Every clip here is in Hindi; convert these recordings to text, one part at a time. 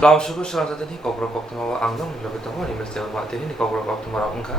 Lauschuko Swrangchati Kokborok Koktwma Angnam Labitamo University of Matini Kokborok Koktwma Ungka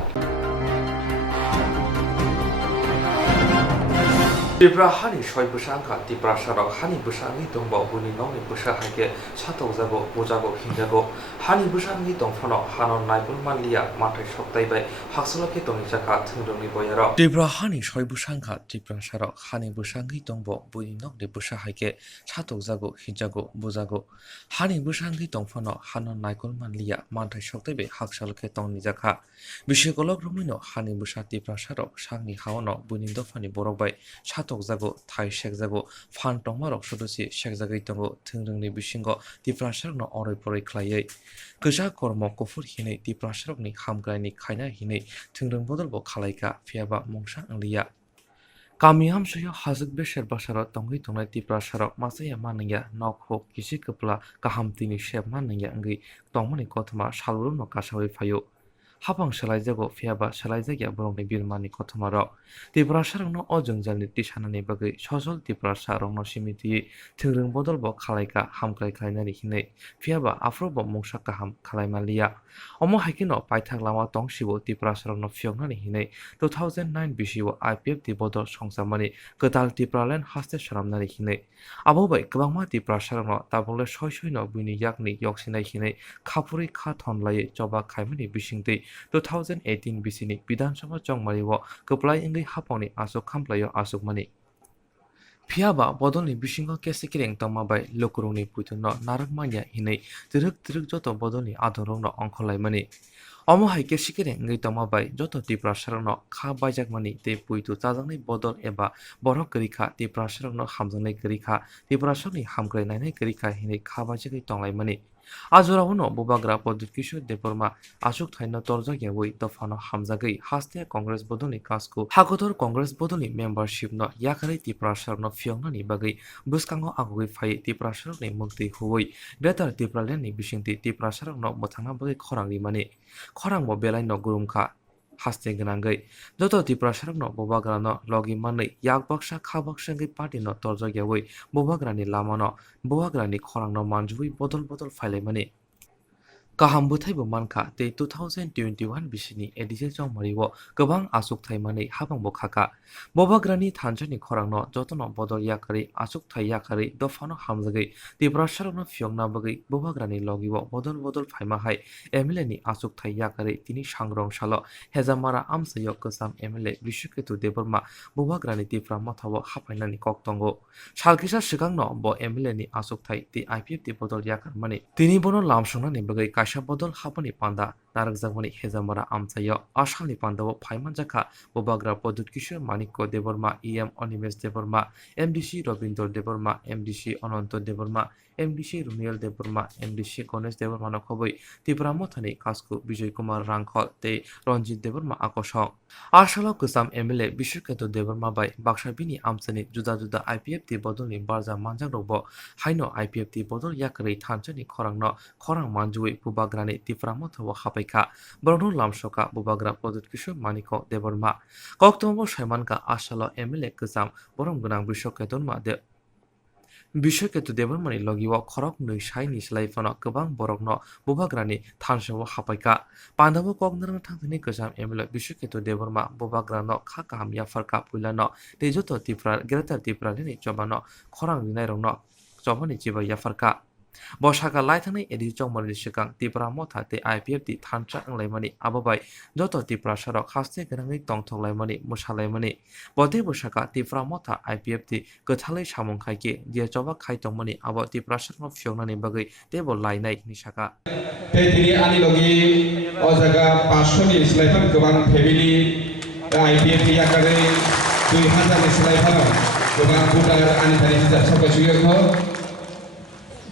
Tibra Hani Shoi Busanka Tibra Sharok Hani Busangi Dongbo Buni Noni Busa Hake Chato Zago Bojago Hinjago Hani Busangi Dongfono Hanon Naibul Manlia Matai Shoktaibai Haksoloke Tonijaka Tundungi Boyaro Tibra Hani Shoi Busanka Tibra Sharok Hani Busangi Dongbo Buni Noni Busa Hake Chato Zago Hinjago Bojago Hani Busangi Dongfono Hanon Naibul Manlia Matai Shoktaibai Haksoloke Tonijaka Bishigolog Rumino Hani Busa Tibra Sharok Shangi Haono Buni Dofani Borokbai Chato Zago Thai Shek Zago Fan Tongmarok Sodosi Shek Zagaitongo Tungrungni Bishingo Tiprasharno Ori Pori Klaye Kuja Kormo Kofur Hine Tiprasharokni Hamgrani Kaina Hine Tungrung Bodolbo Kalaika Fiaba Mongsha Anglia Kamiam Suyo Hazuk Besher Bashara Tongi Tongai Tiprasharok Masaya Manaya Nokho Kisikapla Kahamtini Shep Manaya Angi Tongmani Koktwma Shaluru no Kashawi Fayo Habang Shalaizago Fiaba Shalaizagya Borongni Birmani Koktwmarok Tiprasharokno Ojungjalni Tishanani Bagai Sosol Tiprasharokno Simiti Tungrung Bodolbo Kalaika Hamklai Klainani Hine Fiaba Afrobo Mongsha Kaham Kalaimalia Omo Haikino Paithak Lama Tongshibo Tiprasharokno Fiongnani Hine 2009 Bishiwo IPF Tibodol Songsamani Ketal Tipralan Haste Sharamnani Hine Abobai Kwangma Tiprasharokno Tabole Shoishoino Bini Yakni Yoksinai Hine Khapuri Kha Thonlai Choba Khaimani Bishingtei 2018 BCni Bidan Sabha Chongmariwo Keplai Ingai Haponi Asuk Khamplayo Asuk Mani Fiaba Bodolni Bishingo Kesikireng Tomabai Lokuruni Putuno Narakmanya Hinei Tiruk Joto Bodolni Adorongno Onkolai Mani Omo hai kesikireng ngai tomabai joto tiprasharokno kha baijakmani te puitu chajangni bodol eba borok korikha tiprasharokno hamjangnai korikha tiprasharokni hamklai nainai korikha hinai kha baijagai tonglaimani Ajorahono Bobagra Podukishu Deporma Ashuk Thaino Torjagyawai Tofano Hamjagai Haste Congress Bodolni Kasko Hakotor Congress Bodolni membership no Yakari Tiprasharokno Fiongnani Bagai Buskango Agoi Phai Tiprasharokni Mukti Huwai Greater Tipralani Bishingti Tiprasharokno Mothangna Bagai Khorangri Mani Khorangbo Belai no Gurumkha Haste Ganangai Joto Tiprasharokno Bobagrano Logi Manai Yakbaksha Khabaksangai Party no Torjagyawai Bobagrani Lamano Bobagrani Khorangno Manjui Bodol Failai Mani Kaham Buthaibo Manka te 2021 Bishini Edise Jongmariwo Gobang Asuk Thaimani Habang Bokhaka Bobagrani Thanjani Khorangno Jotono Bodol Yakari Asuk Thai Yakari Dofano Hamjagai Tiprasharokno Fiongna Bagai Bobagrani Logiwo Bodol Phaima Hai Emileni Asuk Thai Yakari Tini Sangrong Shalo Hezamara Amsayo Kosam Emile Bishuketu Deborma Bobagrani Tipra Mathawo Hapainani Koktongo Shalkisa Shigangno Bo Emileni Asuk Thai Ti IPF Ti Bodol Yakar Mani Tini Bono Lamshonani Bagai Kasha Bodol Hapani Panda Narakjagmani Hezamara Amsayo Ashalni Pandawo Phaimanjaka Bobagra Podukishu Maniko Deborma EM Onimes Deborma MDC Robindor Deborma MDC Ononto Deborma MDC Rumiel Deborma MDC Ganesh Deborma Nokhoboi Tipramothani Kasku Bijoy Kumar Rangkhol Te Ranjit Deborma Akoshok Ashalo Kusam MLA Bishuketu Deborma Bai Bakshabini Amsani Juda IPF Ti Bodolni Barja Manjagrobo Haino IPF Ti Bodol Yakari Thanjani Khorangno Khorang Manjui Bobagrani Tipramothawo Hapaika Borno Lamshoka Bobagra Podukishu Maniko Deborma Koktwma Shaimanka Ashalo MLA Kusam Borong Gunang Bishuketunma De Bishuketu Debormani Logiwo Khorok Nui Shaini Slaifano Gobang Borokno Bobagrani Thanshawo Hapaika Pandabo Koknarang Thangthani Kusam MLA Bishuketu Deborma Bobagrano Khakam Yafarka Pulano Tejoto Tipra Greater Tipralini Chobano Khorang Rinairongno Chobani Chiba Yafarka Boshaka Laitani Edi Chongmari Shikang Tipra Motha Te IPF Ti Thancha Anglaimani Ababai Joto Tipra Sharok Haste Ganangai Tongthoklaimani Mushalaimani Bode Boshaka Tipra Motha IPF Ti Gothalai Samongkhaike Dia Choba Khai Tongmani Abo Tipra Sharok Fiongnani Bagai Tebo Lainai Nishaka Te tini ani logi ojaga 500 ni slaifan gobang family IPF ti yakare 2000 ni slaifan gobang putar ani tani hijab sabai suyo ko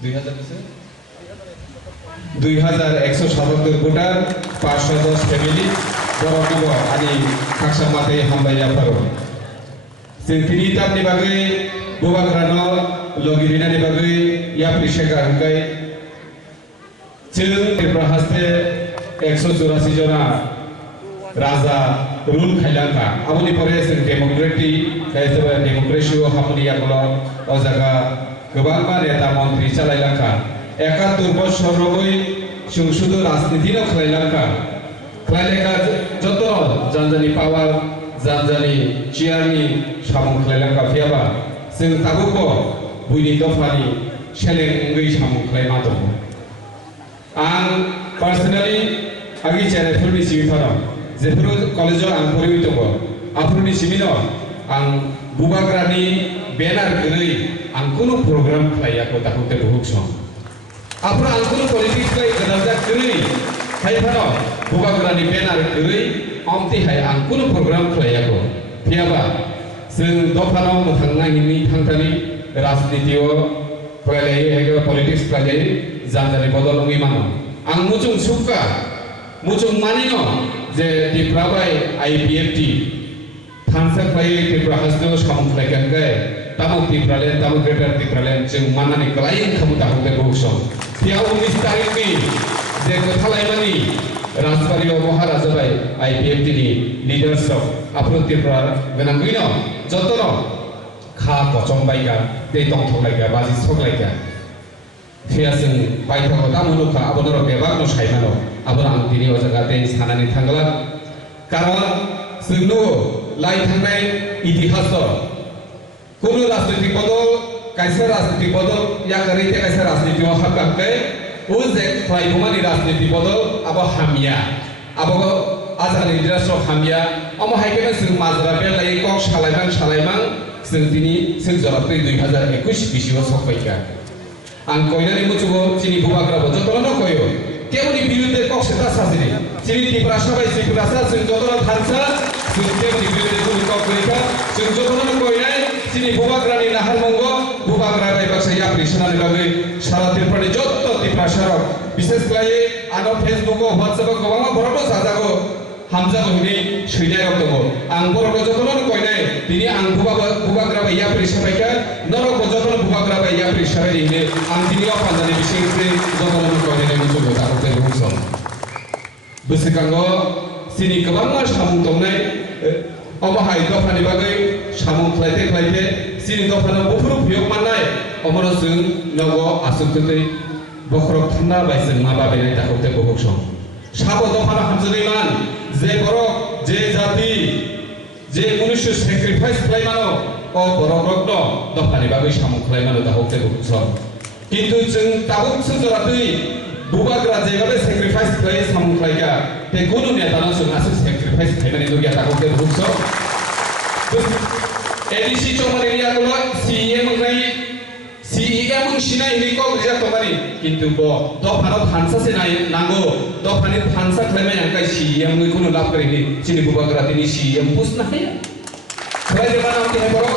2170 putar 510 family borokibo ani kaksa mate hambaya paro tini tam ni bagai gobang rano logi rina ni bagai ya prishega hangai Chil Haste 184 jona Raja Rule Khailangka Abuni Pores Democratic Democracy Hamuni Yagolo Ozaga Gobangma Neta Montri Chalailangka 71 বছর রবই শুধু রাজনীতি না খেলাইলাকা যত জানজানি পাওয়ার জানজানি চেয়ারनि সামং খেলাইलांका फियाबा जों ताबुको बुइनि दफानि सेलेंगै सामं खेलायमा दङ आं पार्सनेलि आंनि चेनेलफोरनि सिबिथाराव जेफोर कलेजाव आं फरायबाय दङ आफोरनि सिबिनो आं बुबाग्रानि बेनार गैयै आं कुनु प्रग्राम खालायाखै दाखौते बहुक सम आफोर आं कुनु पलिटिक्स खालाय गोदाजा गैयै खायफानो बुबाग्रानि बेनार गैयै अमतिहाय आं कुनु प्रग्राम खालायाखै फियाबा जों दफानाव मोथांनायनि थांथानि राजनीतियाव फरायलायो एबा पलिटिक्स खालायो जानजानि बदलङै मानो आं मुजुं सुखा मुजुं मानिनो जे दिप्राबाय आईपीएफटी थांसा खालायो दिप्रा हासनो सामं खालायखांगाय तामक दिप्रालेन तामक ग्रेटार दिप्रालेन जों माननानै खालायो खामु दाखौते बहुसम फियाव 19 तारिखनि जे गथालायमानि राजबारियाव महाराजा बाय आईपीएफटी लीडर्स आफोर दिप्रा गोनांगैनो जतनो खा पचम बायगा दै दंथलायगा बाजि सगलायगा फिया जों बायथाव दामुनुखा आबोनर बेबागनो सायमानो आबोर आं दिनै अजागा दै सानानै थांगला कारण जोंनो लाइ थांनाय इतिहास कुनु राजनीतिक बदल कायसा राजनीतिक बदल या करिते कायसा राजनीतियाव हाबकाखै उ जे फ्रायगमानि राजनीतिक बदल आबो हामिया आबो आजानि लिडारसो हामिया अम हायकेनो जों माजरा बेलाय कक सालायमां जों दिनै जों जराखै 2021 बिसियाव सफैगा आं कयनानि मुचुगो चिनि बुबाग्राबो जतनो कयो केवनि बिरुद्धे कक सेता साजिनि चिनि तिप्रासा बाय सिप्रासा जों जतनो थानसा जों केवनि बिरुद्धे जों कक करिका जों जतनो कयनाय चिनि बुबाग्रानि नाहार मंगो बुबाग्रा बाय बाक्सा याप्रिसनानि बागै सारा तिप्रानि जत्त तिप्रासार विशेष खालाय आनो फेसबुक व्हाट्सएप गोबां बरबो जाजागो हामजागो हिनि सैनायाव दङ आं बरबो जतनो कयनाय दिनै आं बुबाग्रा बाय याप्रिसबायका नरक जतनो बुबाग्रा बाय याप्रिसबायनि आं दिनै फानजानि बिसिंसे जतनो कयनाय मुजुगो दाखौते बुंसम बोसोरखांगो सिनि गोबां सामु दंनाय अमहाय दफानि बागै सामु खालायते सिनि दफानाव बुफुरु भियोग माननाय अमरो जों नगो आसुकते बखरक थान्दा बायजों मा बाबायनाय दाखौते बहुक सम साबो दफाना हामजोनैमान जे बरक जे जाति जे मनुष्य सेक्रिफाइस खालायमानो अ बरकरकनो दफानि बागै सामु खालायमानो दाखौते बहुक सम किन्तु जों दाबो सोजरातै बुबाग्रा जेगाबे सेक्रिफाइस खालाय सामु खालायगा ते कुनु नेतानो जों आसु सेक्रिफाइस खालायनानै दुगिया दाखौते बहुक सम एडिसी चौमारिया गुलो सीएम गई सीएम सिनाय हिको रिजा तमारी किंतु बो दफानो थानसा से नांगो दफानि थानसा खालायनाय आंकाय सीएम गई कुनु लाभ करेनि चिनि बुबाग्रा दिनि सीएम पुस ना है खालाय जेबा नाम के बरो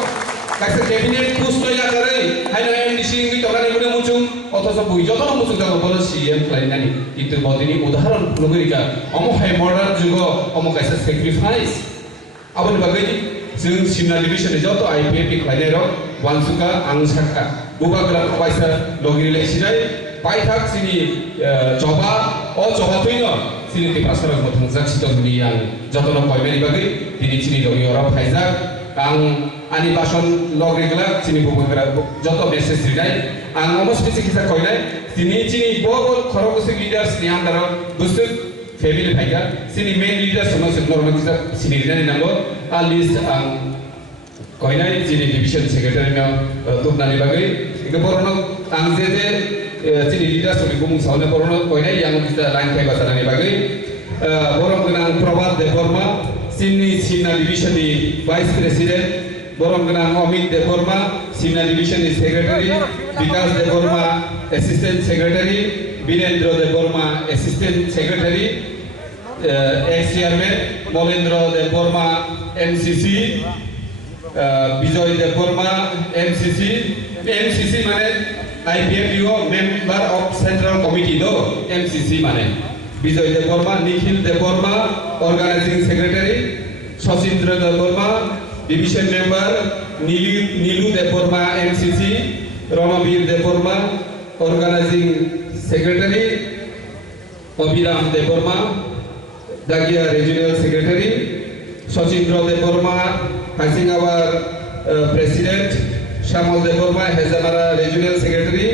कासे कैबिनेट पुस तो या करे हायना एडिसी गई तगानि गुने मुचुं अथस बुइ जतन मुचुं जागो बरो सीएम खालायनानि किंतु बदिनि उदाहरण फुलगरिका अमो हाय मॉडर्न जुगो अमो कासे सेक्रिफाइस आबनि बागै जों सिमना डिभिजन जत आईपीएफटी खालायनाय र वानसुका आंसाका बुबाग्रा बायसा लगिरिलाय सिनाय पाइथाक सिनि जबा अ जबातैनो सिनि तिप्रासार मोथांजाक सितनि आं जतन कयनायनि बागै दिनै सिनि लगिरा फायजा आं आनि बासन लगिरिगला सिनि बुबाग्रा जत मेसेज रिनाय आं अमस्पिसि किसा कयनाय दिनै सिनि बब खरगसि लिडार्स नि आन्दार बुस्तु फेमिलि फायगा सिनि मेन लिडार्स नो जों नर्माल किसा सिनि रिनाय नांगो आ लिस्ट आं कयनाय सिनि डिभिजन सेक्रेटारिनो तुमनानि बागै इको बरनो आं जे सिनि लिडार्स नि बुं सावने बरनो कयनाय आं किसा लाइन फायबा जानानि बागै बरम गोनां प्रभात देवर्मा सिनि सिमना डिभिजन नि वाइस प्रेसिडेंट बरम गोनां अमित देवर्मा सिमना डिभिजन नि secretary Vikas Debbarma assistant secretary Virendra Debbarma assistant secretary ex chairman Malendra Debbarma MCC Vijay Debbarma MCC माने आईपीएफटीओ मेंबर ऑफ सेंट्रल कमिटी दो एमसीसी माने Vijay Debbarma Nikhil Debbarma organising secretary Sachindra Debbarma division member Nilu Debbarma MCC Ranbir Debbarma organising secretary Abhiram Debbarma दागिया रीजनल सेक्रेटरी सचिंद्र देवर्मा हासिंगावार president Shyamal Debbarma हेजामारा regional secretary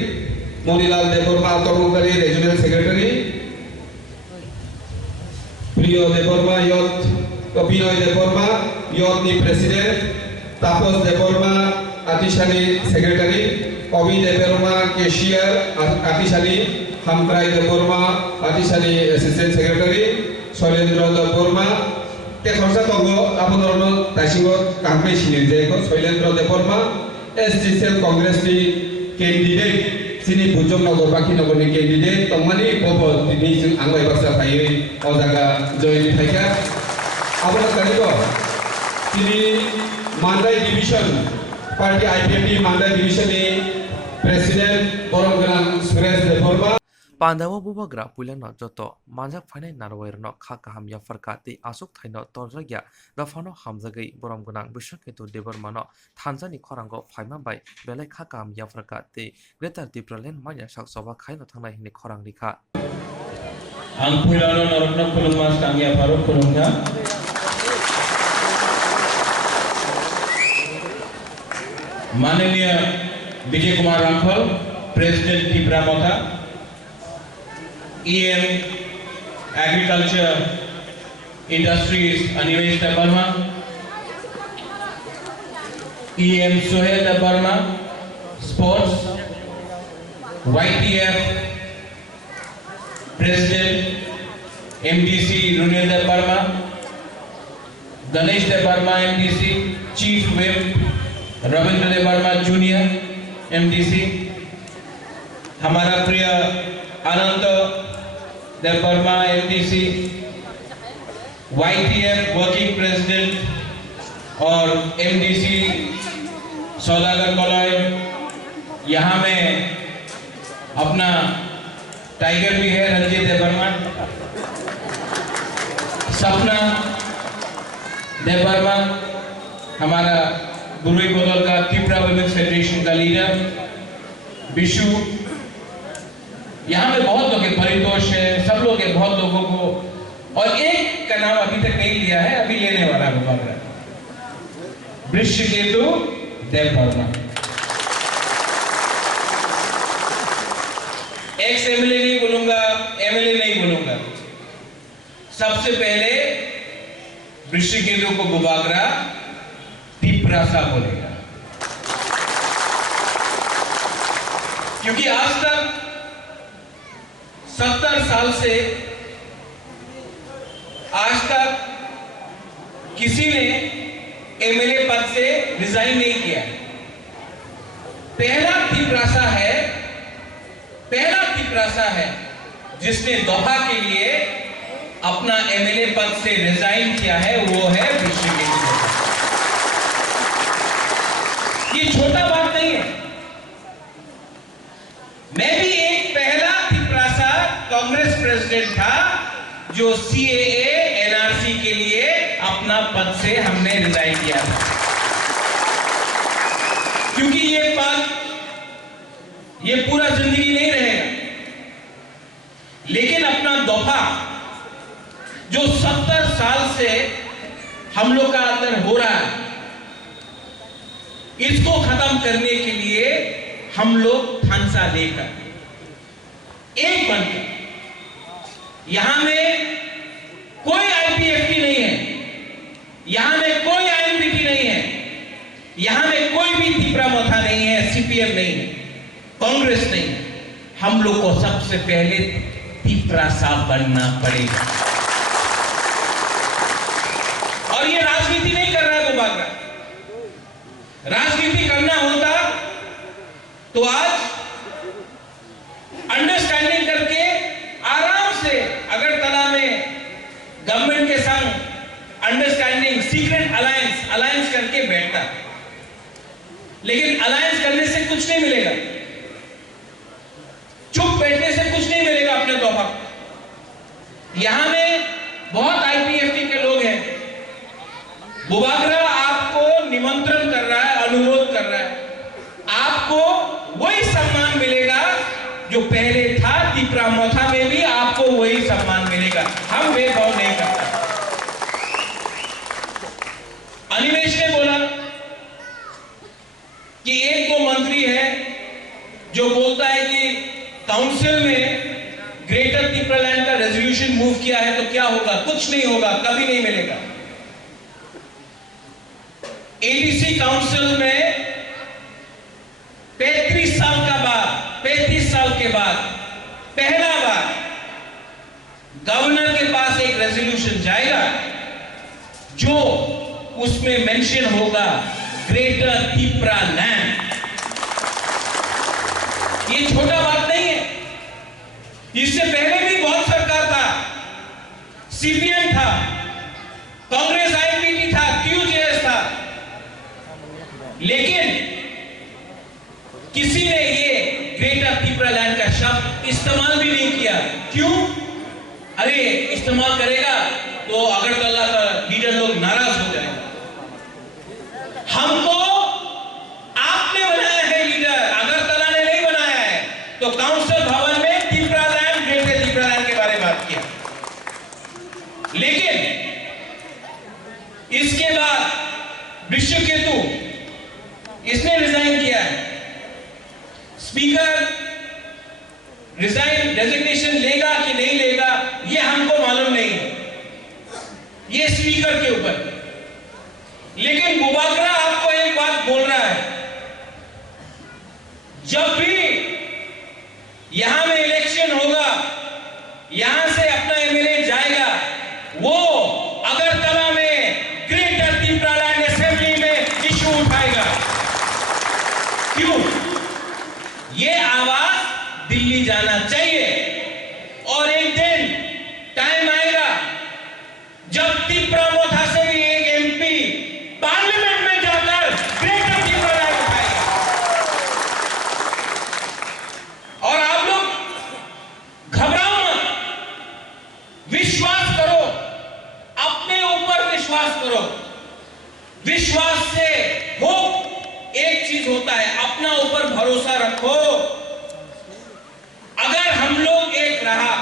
Monilal Deborma Torungari Regional Secretary, Priyo Deborma Yot Pinoy Deborma Yot ni President, Tapos Deborma Atishani Secretary, Kobi Deborma Cashier Atishani, Hamkrai Deborma Atishani Assistant Secretary, Soilendra Deborma Te khorsa tongo apodorno tashingo kampe sinirjeko Soilendra Deborma SDCL Congress ni candidate sini bujong nogor baki nogor ni candidate tongmani bobo tini sing angwai baksa thai ojaga join thaika abona kanibo sini Mandai division party IPMT Mandai division ni president Boronggalang Suresh Deborma Pandawa bubagra pulang joto manjak fanai narwair no khakaham ya farkati asuk thaino torjagya da fano hamjagai boram gunang bishaketu debarmano thanjani khorango phaima bai belai khakaham ya farkati greater dipralen manya saksoba khaino thangnai hini khorang likha ang pulano narotna kulungmas kangya faruk kulungha माननीय विजय कुमार राठौर प्रेसिडेंट त्रिपुरा मोथा EM Agriculture Industries Anivesh Debarma, EM Sohail Debarma, Sports, YTF President MDC Runil Debarma, Ganesh Debarma MDC, Chief Whip Ravindra Debarma Junior MDC, हमारा प्रिय आनंद Debarma MDC, YTF Working President और MDC सौदागर कॉलोनी यहाँ में अपना टाइगर भी है रंजीत देबर्मा, सपना देबर्मा हमारा गुरुई बोतल का त्रिपुरा वुमेन्स फेडरेशन का लीडर, विशु यहाँ में बहुत लोग परितोष है, सब लोग हैं बहुत लोगों को और एक का नाम अभी तक नहीं लिया है, अभी लेने वाला है वृषकेतु देबर्मा, एक्स एमएलए नहीं बोलूंगा, एमएलए नहीं बोलूंगा, सबसे पहले वृषकेतु को बुबागरा त्रिपुरासा बोलेगा क्योंकि आज तक 70 साल से आज तक किसी ने एमएलए पद से रिजाइन नहीं किया। पहला त्रिपुरासा है जिसने दोहा के लिए अपना एमएलए पद से रिजाइन किया है, वो है वृषकेतु। ये छोटा बात नहीं है। मैं भी एक पहला त्रिपुरासा कांग्रेस प्रेसिडेंट था जो CAA NRC के लिए अपना पद से हमने रिजाइन किया था, क्योंकि ये पद ये पूरा जिंदगी नहीं रहेगा, लेकिन अपना दोफा जो 70 साल से हम लोग का अंदर हो रहा है, इसको खत्म करने के लिए हम लोग थानसा लेकर एक बनकर, यहां में कोई IPFT नहीं है, यहां में कोई INPT नहीं है, यहां में कोई भी त्रिपुरा मोथा नहीं है, CPM नहीं है, कांग्रेस नहीं है। हम लोग को सबसे पहले त्रिपुरासा बनना पड़ेगा और ये राजनीति नहीं कर रहा है बुबागरा। राजनीति करना होता तो आज अंडरस्टैंडिंग करके आराम से अगरतला में गवर्नमेंट के संग अंडरस्टैंडिंग सीक्रेट अलायंस करके बैठता, लेकिन अलायंस करने से कुछ नहीं मिलेगा, चुप बैठने से कुछ नहीं मिलेगा अपने तौफा। यहां में बहुत IPFT के लोग हैं, बुबागरा आपको निमंत्रण कर रहा है, अनुरोध कर रहा है, आपको वही सम्मान मिलेगा जो पहले था त्रिपुरा मोथा में भी आपको वही सम्मान मिलेगा। हम भेदभाव नहीं करते। अनिमेश ने बोला कि एक दो मंत्री है जो बोलता है कि काउंसिल में ग्रेटर त्रिपुरालैंड का रेजोल्यूशन मूव किया है तो क्या होगा? कुछ नहीं होगा, कभी नहीं मिलेगा। एडीसी काउंसिल में 35 साल के बाद पहला बार गवर्नर के पास एक रेजोल्यूशन जाएगा जो उसमें मेंशन होगा ग्रेटर त्रिपुरालैंड। ये छोटा बात नहीं है। इससे पहले भी बहुत सरकार था, सीपीएम था, कांग्रेस आईपीटी था, क्यूजेएस था, लेकिन किसी ने ये ग्रेटर त्रिपुरालैंड का शब्द इस्तेमाल भी नहीं किया। क्यों? अरे इस्तेमाल करेगा तो अगरतला का लीडर लोग नाराज हो जाएंगे। हमको आपने बनाया है लीडर, अगरतला ने नहीं बनाया है। तो काउंसिल भवन में त्रिपुरालैंड, ग्रेटर त्रिपुरालैंड के बारे में बात किया, लेकिन इसके बाद विश्वकेतु इसने रिजाइन किया है। स्पीकर रिजाइन रेजिग्नेशन लेगा कि नहीं लेगा ये हमको मालूम नहीं है, ये स्पीकर के ऊपर। लेकिन मुबाकरा आपको एक बात बोल रहा है, जब भी यहां में इलेक्शन होगा, यहां से अपना एमएलए जाएगा, वो अगरतला में ग्रेटर त्रिपुरालैंड असेंबली में इशू उठाएगा। क्यों? ये आवाज दिल्ली जाना चाहिए। और एक दिन टाइम आएगा जब त्रिपुरा मोथा से भी एक एमपी पार्लियामेंट में जाकर ग्रेटर त्रिपुरालैंड उठाएगा। और आप लोग घबराओ मत, विश्वास करो, अपने ऊपर विश्वास करो। विश्वास से हो एक चीज होता है, अपना ऊपर भरोसा रखो। अगर हम लोग एक रहा,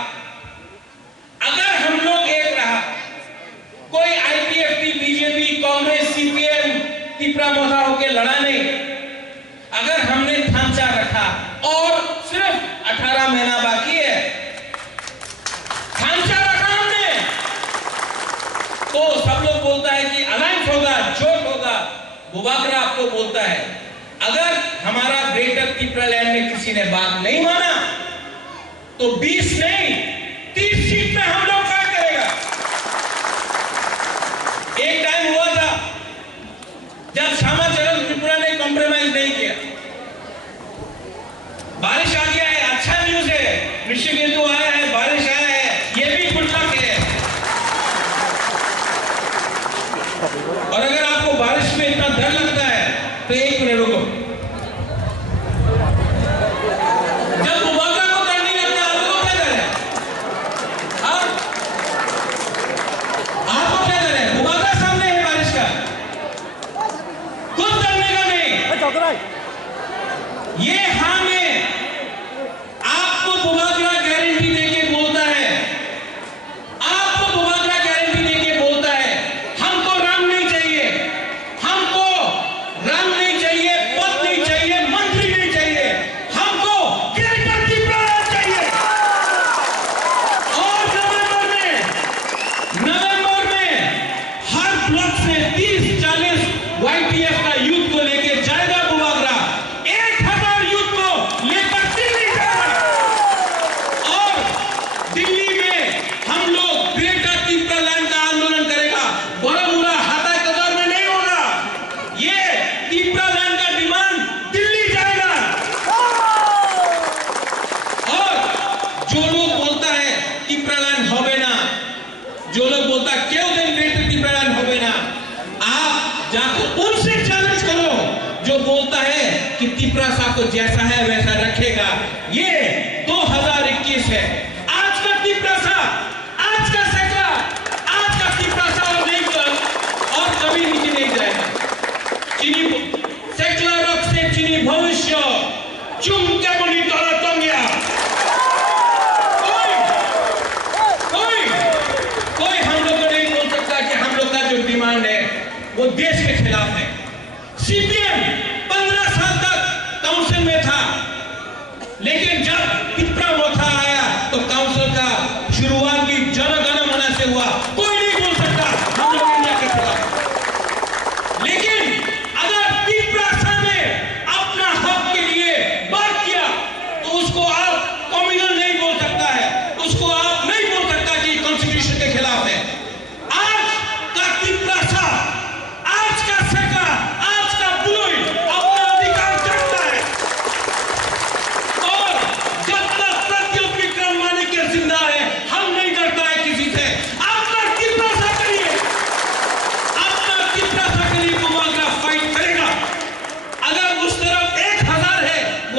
कोई IPFT, BJP, Congress, CPM Tripura Motha होकर लड़ा नहीं, अगर हमने ढांचा रखा और सिर्फ 18 महीना बाकी है, ढांचा रखा हमने, तो सब लोग बोलता है कि अलायंस होगा, जोट होगा। मुबाकरा आपको बोलता है अगर हमारा ग्रेटर त्रिपुरालैंड में किसी ने बात नहीं माना तो 20 नहीं 30 सीट में हम लोग क्या करेगा। एक टाइम हुआ था जब श्यामाचरण त्रिपुरा ने कॉम्प्रोमाइज नहीं किया। बारिश आ गया है, अच्छा न्यूज है, विश्वकेतु आया है, बारिश आया है, ये भी गुड लक है। और अगर आपको बारिश में इतना डर लगता है तो एक मिनट रुको। जब मुबाकरा को डर नहीं लगता आपको क्या डर है? आपको क्या डर है? मुबाकरा सामने है बारिश का, कुछ डरने का नहीं। ये हाँ में आपको मुबाकरा गारंटी देके बोलता है, आपको मुबाकरा गारंटी देके बोलता है हमको रंग नहीं चाहिए, हमको रंग नहीं चाहिए, पद नहीं चाहिए, मंत्री नहीं चाहिए, हमको ग्रेटर त्रिपुरालैंड चाहिए। और नवंबर में हर ब्लॉक से 30-40 वाईटीएफ का यूथ को लेके जाएगा मुबाकरा, 1000 यूथ को लेकर दिल्ली जाएगा। और दिल्ली में हम लोग ग्रेटर त्रिपुरालैंड का आंदोलन करेगा। बड़ा हाथा कदर में नहीं होगा, ये त्रिपुरालैंड का डिमांड दिल्ली जाएगा। और जो लोग बोलता है त्रिपुरालैंड होवे ना, जो लोग बोलता है क्यों दिन ग्रेटर त्रिपुरालैंड होवे ना, आप जाकर उनसे चैलेंज करो जो बोलता है कि त्रिपुरा साहब को जैसा है वैसा रखेगा। ये 2021 है। आज का त्रिपुरा साहब, आज का सेक्युलर, आज का त्रिपुरा साहब नहीं और कभी नीचे नहीं जाएगा। चीनी सेक्युलर रख से चीनी भविष्य चुम के बोली तोड़ा तो गया। कोई हम लोग को नहीं बोल सकता कि हम लोग का जो डिमांड है वो देश के खिलाफ है। सीपीएम 15 साल तक काउंसिल में था, लेकिन जब त्रिपुरा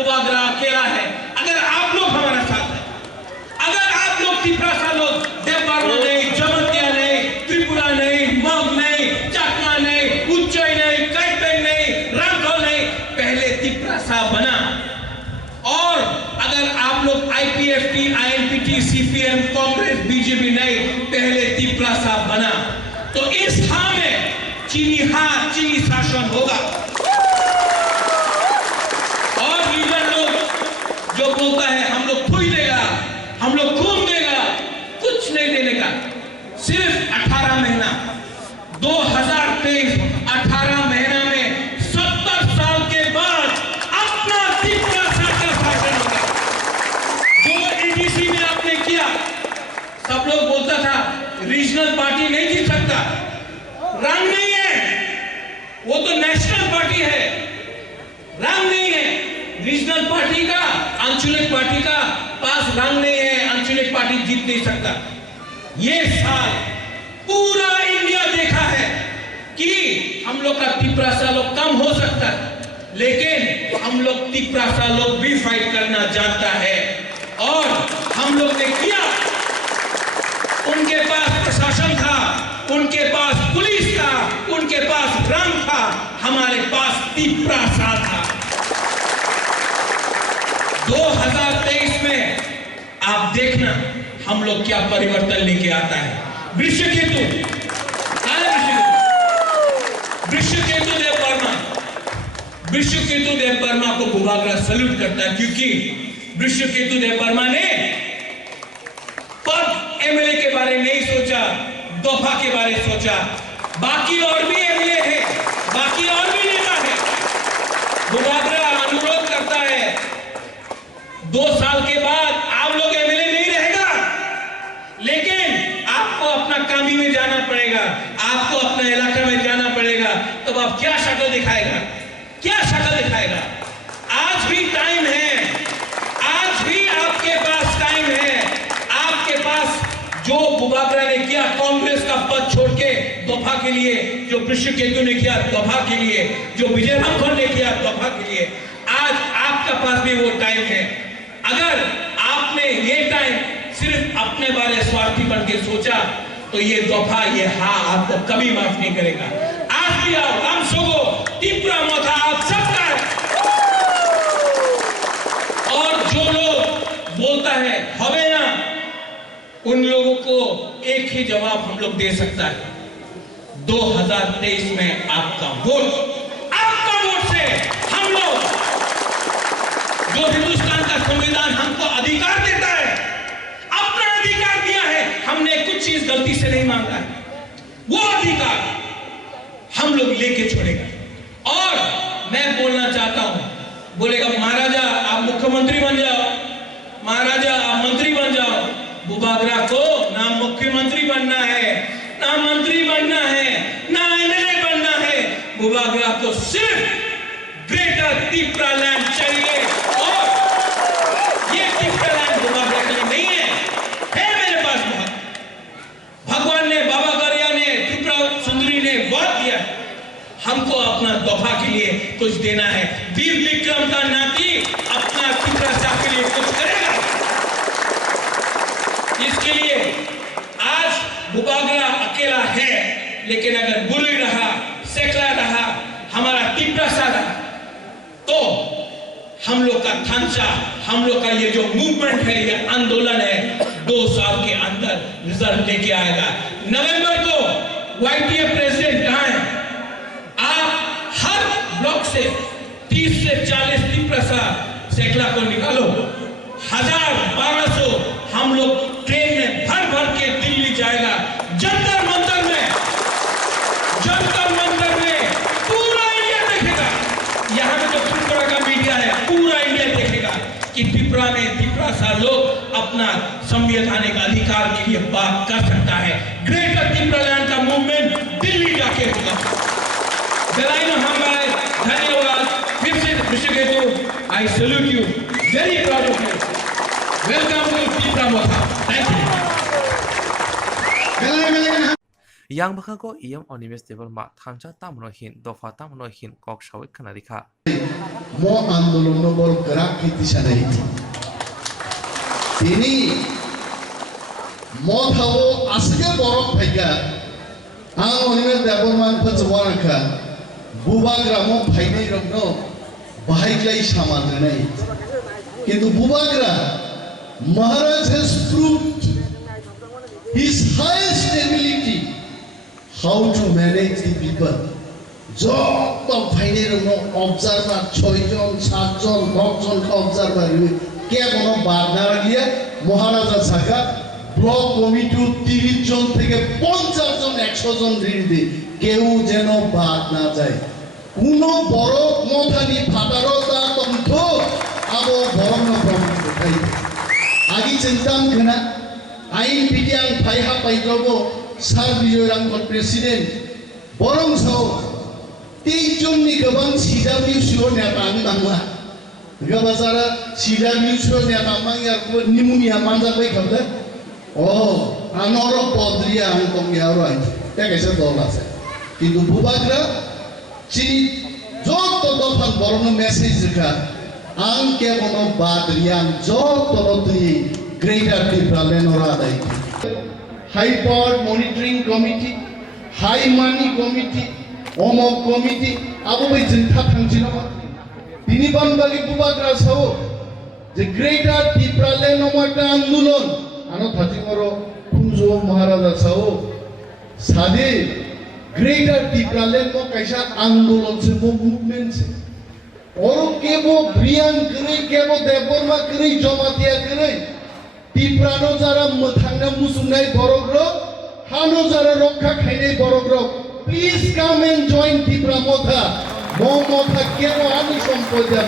बुबागरा अकेला है। अगर आप लोग हमारा साथ है, अगर आप लोग तिप्रासा लोग देवबर्मा नहीं, जमतिया नहीं, त्रिपुरा नहीं, मग नहीं, चकमा नहीं, उच्चई नहीं, कैपेन नहीं, रंगोल नहीं, पहले तिप्रासा बना। और अगर आप लोग आईपीएफटी, आईएनपीटी, सीपीएम, कांग्रेस, बीजेपी नहीं, पहले तिप्रासा बना, तो इस हां में चीनी शासन होगा। और लीडर लोग जो बोलता है हम लोग खुई देगा, हम लोग खून देगा, कुछ नहीं देने का। सिर्फ 18 महीना 2023 18 महीना में 70 साल के बाद अपना तिप्रासा का शासन होगा। जो एडीसी में आपने किया, सब लोग बोलता था रीजनल पार्टी नहीं जीत सकता, रंग नहीं है, वो तो नेशनल पार्टी है, रंग नहीं है। रीजनल पार्टी का, आंचलिक पार्टी का पास रंग नहीं है, आंचलिक पार्टी जीत नहीं सकता। ये साल पूरा इंडिया देखा है कि हम लोग का तिप्रासा लोग कम हो सकता है, लेकिन हम लोग तिप्रासा लोग भी फाइट करना जानता है। और हम लोग ने किया, उनके पास प्रशासन था, उनके पास पुलिस था, उनके पास रंग था, हमारे पास तिप्रासा था। 2023 में आप देखना हम लोग क्या परिवर्तन लेके आता है। वृषकेतु देवबर्मा को बुबागरा सल्यूट करता है, क्योंकि वृषकेतु देवबर्मा ने पद एमएलए के बारे नहीं सोचा, दफा के बारे सोचा। बाकी और भी एमएलए है, बाकी और भी नेता है। बुबागरा अनुरोध करता है 2 साल के बाद आप लोग एमएलए नहीं रहेगा, लेकिन आपको अपना कामी में जाना पड़ेगा, आपको अपना इलाका में जाना पड़ेगा। तब आप क्या शक्ल दिखाएगा, क्या शक्ल दिखाएगा? आज भी टाइम है, आज भी आपके पास टाइम है। आपके पास जो बुबागरा ने किया कांग्रेस का पद छोड़ के दफा के लिए, जो वृषकेतु ने किया दफा के लिए, जो विजय राघवन ने किया दफा के लिए, आज आपका पास भी वो टाइम है। अगर आपने ये टाइम सिर्फ अपने बारे स्वार्थी बन के सोचा, तो ये दफा, ये हाँ आपको कभी माफ नहीं करेगा। आज भी आओ, हम सोगो तिप्रा मोथा आप सबका है। और जो लोग बोलता है हमें ना, उन लोगों को एक ही जवाब हम लोग दे सकता है, 2023 में आपका वोट से हम लोग, जो हिंदुस्तान का संविधान हमको अधिकार देता है, अपना अधिकार दिया है, हमने कुछ चीज गलती से नहीं मांगा है, वो अधिकार हम लोग लेके छोड़ेगा। और मैं बोलना चाहता हूं, बोलेगा महाराजा आप मुख्यमंत्री बन जाओ, महाराजा आप मंत्री बन जाओ। बुबागरा को ना मुख्यमंत्री बनना है, ना मंत्री बनना है, ना एमएलए बनना है। बुबागरा को सिर्फ ग्रेटर तिप्रा लैंड चाहिए। और ये तिप्रा लैंड बुबागरा के लिए नहीं है मेरे पास बहुत। भगवान ने, बाबा गरिया ने, त्रिपुरा सुंदरी ने बहुत दिया। हमको अपना दफा के लिए कुछ देना है। वीर विक्रम का नाती अपना तिप्रासा के लिए कुछ करेगा। इसके लिए आज बुबागरा अकेला है, लेकिन अगर बुरी रहा, सेकला रहा, हमारा तिप्रासा रहा, तो हम लोग का थांचा, हम लोग का ये जो मूवमेंट है, ये आंदोलन है, 2 साल के अंदर रिजल्ट लेके आएगा। नवंबर को वाईटीए प्रेसिडेंट कहाँ है? आप हर ब्लॉक से 30 से 40 तिप्रासा सेकला को निकालो, 1000-1200 हम लोग ट्रेन में भर के दिल्ली जाएगा। जंतर मंतर में पूरा इंडिया देखेगा। यहाँ पे जो त्रिपुरा का मीडिया है, पूरा इंडिया देखेगा कि त्रिपुरा में तिप्रासा लोग अपना संवैधानिक अधिकार के लिए बात कर सकता है। ग्रेटर त्रिपुरा लैंड का मूवमेंट दिल्ली जाके होगा। धन्यवाद फिर से Vrishaketu, I salute you, very proud of you. Welcome to Tripura Motha. Thank you. yang bakako iyam onimes table ma thansa tamno hin dofa tamno hin kok sawik khanarikha mo andolon no bol karak khiti sanai tini mo thawo asge borok phaiga ang onimes table man phajwarka bubagra mo phainai rokno bahaiklai samadranai kintu bubagra Maharaj has proved his highest ability how to manage the people. Job of final observer, choijon, satjon, dokjon ka observer. Kya kono baat na ragiya? Maharaja saka block committee 30 jon theke 50 jon 100 jon rin de. Keu jeno baat na jay. Kuno borok mothani phataro ta tomtho abo borok no problem uthai. Agi cintam kena ain pidiang phaiha paidrobo sar bijoyrangkon president borong sao tejonni gabang CWCO neta angmangwa gabazara CWCO neta mangyar ko nimunia manja pai khabda oh anoro podria angtong yaro ai ta kaise dola se kintu bubagra chini jot to dofan borong message ka ang ke kono badriang jot to tui greater Tripura ora dai high power monitoring committee high money committee omok committee abo bai jinta thangchino tini ban bagi bubagra sao the greater Tripura nomata andolon ano thachimoro kunjo maharaja sao sade greater Tripura mo kaisa andolon se mo movement se और केवो ब्रियान करे केवो देवबर्मा करे जमातिया करे Tripura jara muthangna musumnai borogro hano jara rokha khainai borogro please come and join Tripura motha motha kero ani sompodia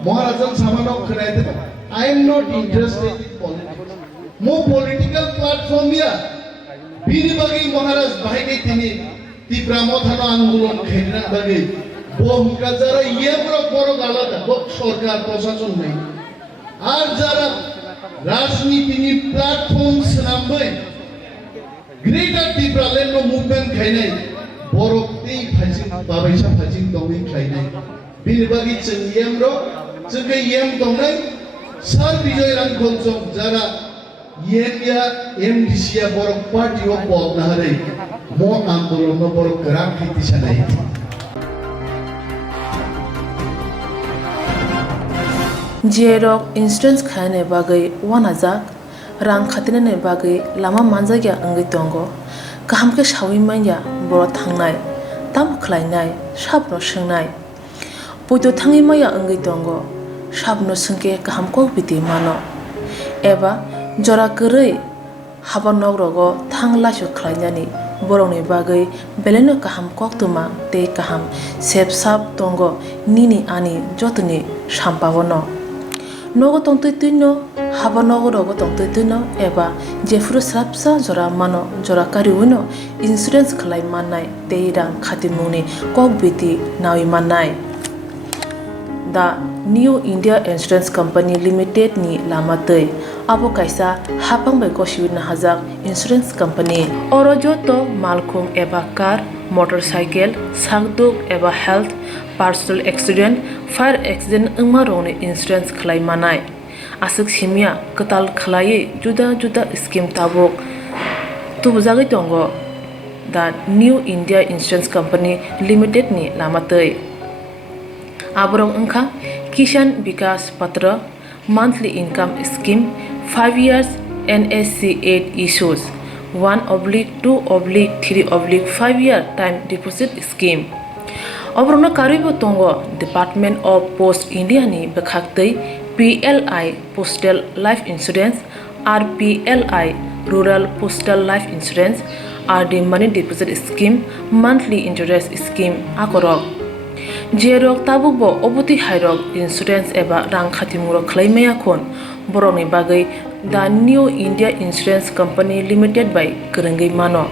maharajan samanok khnai de I am not interested in politics mo political platform ya bini bagi maharaj bhai tini Tripura motha no andolon khainran bagi bomka jara yebro borog alada bok sorkar প্রশাসন নাই আর যারা রাজনীতি নি প্ল্যাটফর্ম সামনে গ্রেটার Tripura নো মুভমেন্ট খাইনাই বরকতেই ফাজিং বাবাইসা ফাজিং দংই খাইনাই বিলবাগি চেংয়েমরো চেকে ইয়েম দংনাই সার বিজয় রাংখলজং যারা ইয়েমিয়া এমডিসিয়া বরক পার্টি অফ বদনাহারে মো আন্দোলন বরক গ্রাম খিতি সানাই Jerok insurance khane bagai wanajak rang khatinane bagai lama manjagya angai tongo kaham ke shawi manya boro thangnai tam khlainai sabno swngnai poito thangi maya angai tongo sabno sungke kaham ko biti mano eba jora korei habanok rogo thanglashu khlainani borongni bagai beleno kaham koktwma tei kaham sepsap tongo nini ani jotoni sampabono nogo tongtoi tuino haba nogo rogo tongtoi tuino eba jefru srapsa jora mano jora kariuno insurance khlai mannai tei rang khatimuni kokbiti nawi mannai the New India Insurance Company Limited ni lamatei abo kaisa hapang bai koshiwina hajak insurance company oro joto malkhung eba car motorcycle sakduk eba health personal accident fire accident ungma rongni insurance khlai manai asuk simia katal khlai juda juda scheme tabok tubujagi tongo the New India Insurance Company Limited ni lamatei aborong ungkha Kishan Vikas Patra monthly income scheme 5 years NSC 8 issues 1/2/3/5 year time deposit scheme Obrona karibo tongo Department of Post India ni bekhaktei PLI Postal Life Insurance RPLI Rural Postal Life Insurance RD Money Deposit Scheme Monthly Interest Scheme akorok Jerok tabukbo obuti hairok insurance eba rang khatimuro khlaimaya khon boroni bagai the New India Insurance Company Limited by Kurungi Mano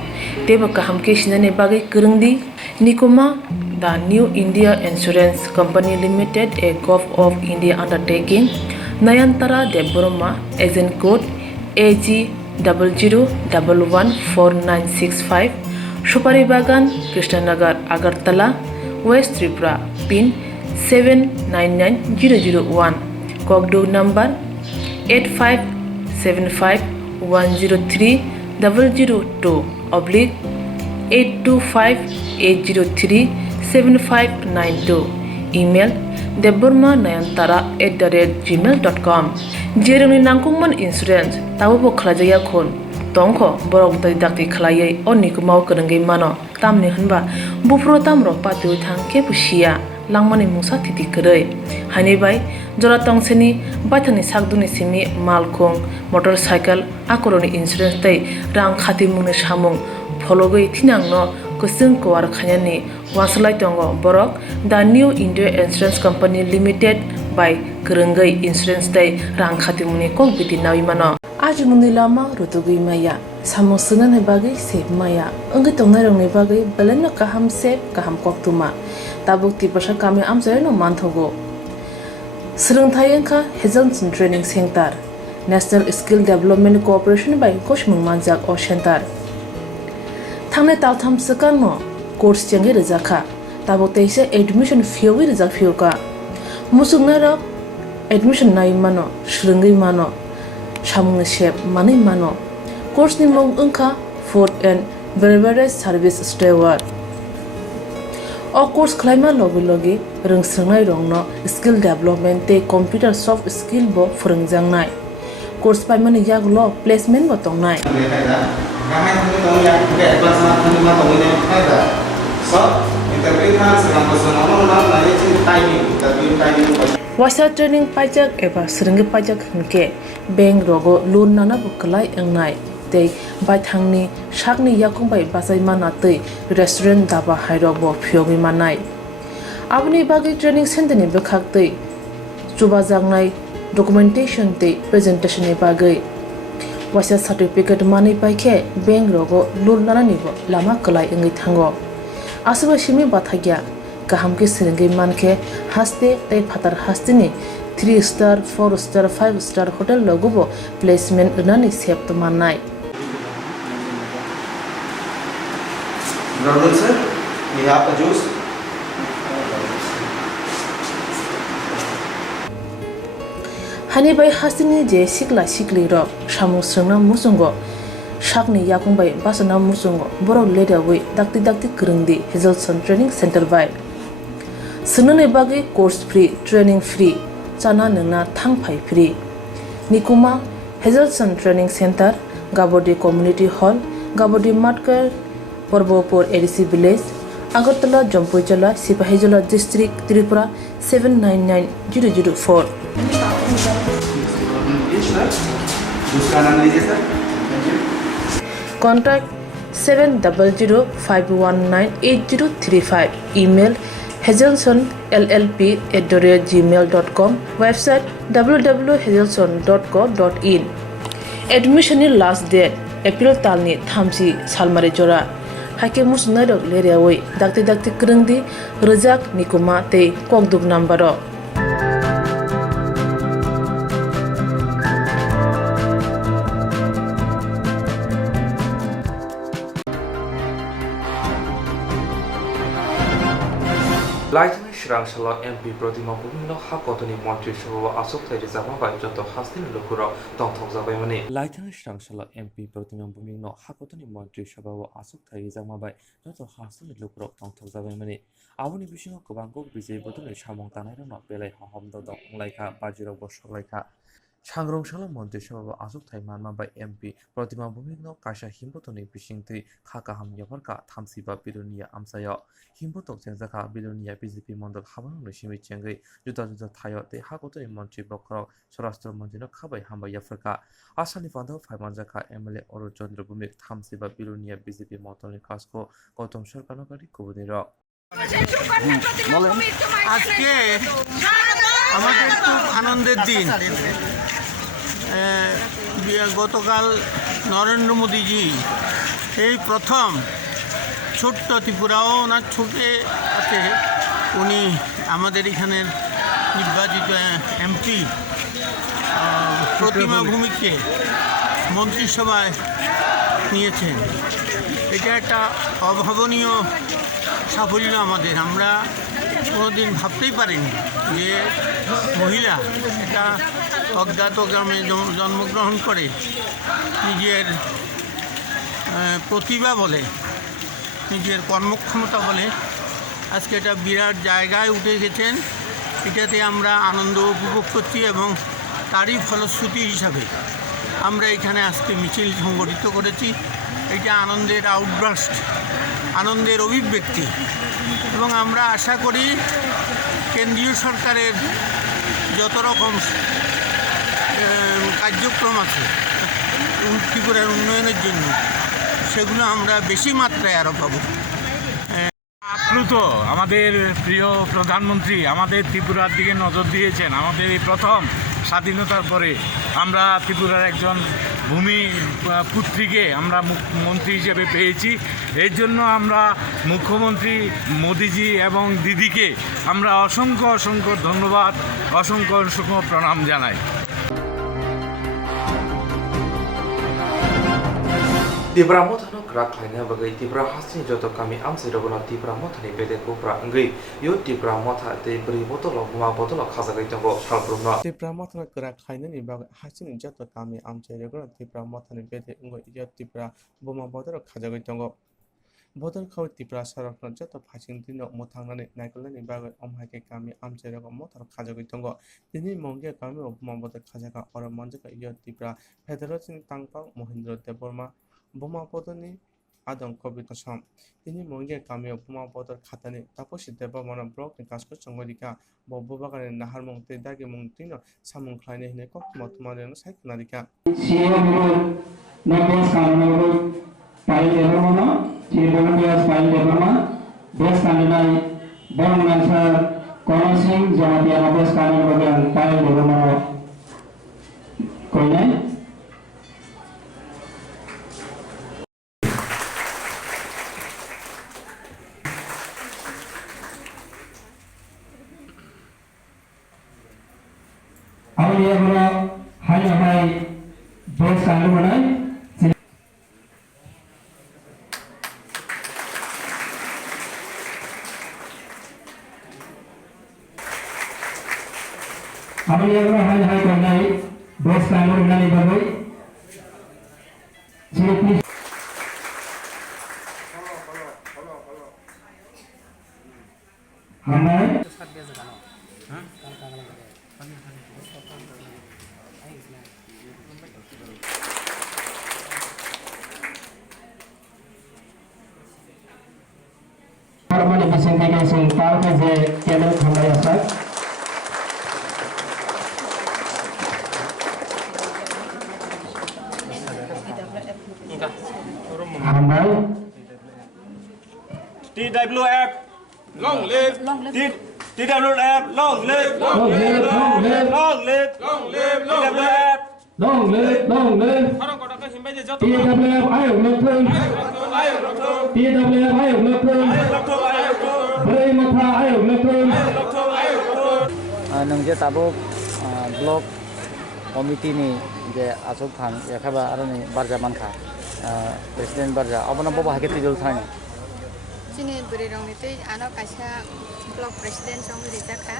teba kaham ke sinane bagai kurungdi nikoma the New India Insurance Company Limited a Gulf of India undertaking Nayantara Deboroma agent code AG 00114965 Supari Bagan, Krishnanagar, Agartala, West Tripura, PIN 799001, Kokborok number 85751002/825-803-7592. Email debormanayantara@gmail.com. Jeroni nangkungman insurance tabo khlajaya khon tongkho borok dai dakti khlaiye onni kumau karangai mano tamni hanba bufro tamro patu thangke pusia langmani musa thiti krai hani bai jora tongseni bathani sakduni simi malkhong motorcycle akoroni insurance tai rang khati mungni samung fologoi thinangno kusung kwar khanyani waslai tongo borok the new India Insurance Company Limited by Kerengai Insurance Day rang khati muni kok biti nawi mano aji muni lama rutugui maya samo sunan he bagai sep maya angi tongnai rong ne bagai balen kaham sep kaham koktuma tabuk ti pasha kami amjai no manthogo Swrangchati engkha Hezelson Training Center National Skill Development Corporation by Koshmung Manjak O Center Thangne taltham sakano course change rizakha tabo teise admission fee wi rizak fee ka musungna admission nai mano shringai mano samung shep mani mano course ni mong engkha food and beverage service steward o course khlaima logi rungsrangnai rongno skill development te computer soft skill bo phurungjangnai course paimani yaglo placement bo tongnai Wasa training pajak eba seringi pajak hingke bank rogo loan nana bukalai engnai tei baithangni sakni yakung bai basai mana tei restaurant daba hairok bo phiogi manai abni bagi training center ni bekhak tei chubajangnai documentation tei presentation ni bagai wasa certificate mani paikhe bank rogo loan nana ni bo lama kalai engi thango asaba simi bathagya kaham ke seringi manke haste tei phatar haste ni 3 star 4 star 5 star hotel logo bo placement nani sep to manai Brother sir, we have the juice. Hani bai hasini je sikla sikli ro samu srangna musungo sakni yakung bai basana musungo borok leda wi dakti krungdi Hezelson Training Center bai sunune bagi course free training free chana nangna thangphai free nikuma Hezelson Training Center Gabodi Community Hall Gabodi Matkar Porbopur ADC Village Agartala Jampuijala Sipahijala District Tripura 799004 Contact 7005198035 Email hazelsonllp@gmail.com Website www.hazelson.co.in Admission last date April talni thamsi salmari jora hake musna dok leriawai dakti krungdi rejak nikuma tei kokduk nambaro Laitani Swrangchati MP Protima Bumino Hakotoni Montri Shababa Asok Thai Rizama Bai Joto Hastin Lukuro Tongthok Zabai Mani Laitani Swrangchati MP Protima Bumino Hakotoni Montri Shababa Asok Thai Rizama Bai Joto Hastin Lukuro Tongthok Zabai Mani Aboni Bishingo Kubangko Bijay Botoni Shamong Tanai Rama Belai Hahom Dodo Laika Bajiro Bosho Laika Swrangchati Montri Shababa Asok Thai Manma Bai MP Protima Bumino Kasha Himbotoni Bishingti Khakaham Yavarka Thamsiba Birunia Amsayo Himbotok Jengzaka Bilunia BJP Mondol Habang Shimi Chengai Juda Thayo de Hakotoni Montri Bokro Sorastro Montino Kabai Hamba Yafrika Asani Fando Faimanjaka MLA Oro Chandra Bumik Thamsiba Bilunia BJP Montoni Kasko Gautam Sharkanogari Kubudiro আজকে আমাদের খুব আনন্দের দিন গতকাল নরেন্দ্র মোদীজি এই প্রথম ছোট্ট ত্রিপুরাও ওনার ছোটে আছে উনি আমাদের এখানের নির্বাচিত এমপি প্রতিমা ভূমিকে মন্ত্রিসভায় নিয়েছেন। এটা একটা অভাবনীয় সাফল্য আমাদের। আমরা কোনোদিন ভাবতেই পারিনি যে মহিলা একটা অজ্ঞাত গ্রামে জন্মগ্রহণ করে নিজের প্রতিভা বলে, নিজের কর্মক্ষমতা বলে আজকে এটা বিরাট জায়গায় উঠে গেছেন। এটাতে আমরা আনন্দ উপভোগ করছি এবং তারই ফলশ্রুতি হিসাবে আমরা এখানে আজকে মিছিল সংগঠিত করেছি। এটা আনন্দের আউটবার্স্ট, আনন্দের অভিব্যক্তি এবং আমরা আশা করি কেন্দ্রীয় সরকারের যত রকম কার্যক্রম আছে ত্রিপুরার উন্নয়নের জন্য সেগুলো আমরা বেশি মাত্রায় আরও পাবো। আপ্লুত আমাদের প্রিয় প্রধানমন্ত্রী আমাদের ত্রিপুরার দিকে নজর দিয়েছেন। আমাদের এই প্রথম স্বাধীনতার পরে আমরা ত্রিপুরার একজন ভূমি পুত্রীকে আমরা মুখ্যমন্ত্রী হিসেবে পেয়েছি। এর জন্য আমরা মুখ্যমন্ত্রী মোদিজি এবং দিদিকে আমরা অসংখ্য অসংখ্য ধন্যবাদ, অসংখ্য অসংখ্য প্রণাম জানাই। Tibra mothano krak khaina bagai tibra hasni joto kami amsi rogono tibra mothani bede kopra ngai yo tibra motha te bri botolo ma botolo khasagai tongo salbrumno tibra mothano krak khaina ni bagai hasni joto kami amsi rogono tibra mothani bede ngai yo tibra boma botolo khasagai tongo bodol khaw tibra sarakno joto phasing dino mothangnani naikolani bagai omhaike kami amsi rogono mothalo khasagai tongo tini mongge kami boma botol khasaga oro manjaka yo tibra federation tangpang mohindra deborma বোমা পদনি আদম কবিতা সম তিনি মঙ্গে কামিও বোমা পদর খাতানি তাপসি দেবমন ব্লক কাজকো সংগরিকা বব্বাগানে নাহার মংতে দাগে মংতিনো সামুং খাইনে হিনে কক্তমা তোমারেন সাইকনারিকা সিএমও নবস কানুনগো পাই দেবমন সিএমওস পাই দেবমন বেস কানুনাই বংনাসার কনসিং জামাতিয়া নবস কানুনগো পাই দেবমন কইনাই Ini adalah hanya hai bos kandungan. Ini adalah hanya hai kandungan bos kandungan ini bagai. Jadi hamai Harmoni bisingkan singkal ke channel hamai asal. Hamai TWF long live TWF long live long live long live long live long live TWF long live TWF ayo lokun TWF ayo lokun Beri mata ayo lokun nungje tabuk blok komiti ni je asuk thang ya khaba aroni barja manka president barja abona boba hake tijol thang Sini beri rong itu anak kasih blok presiden song rijaka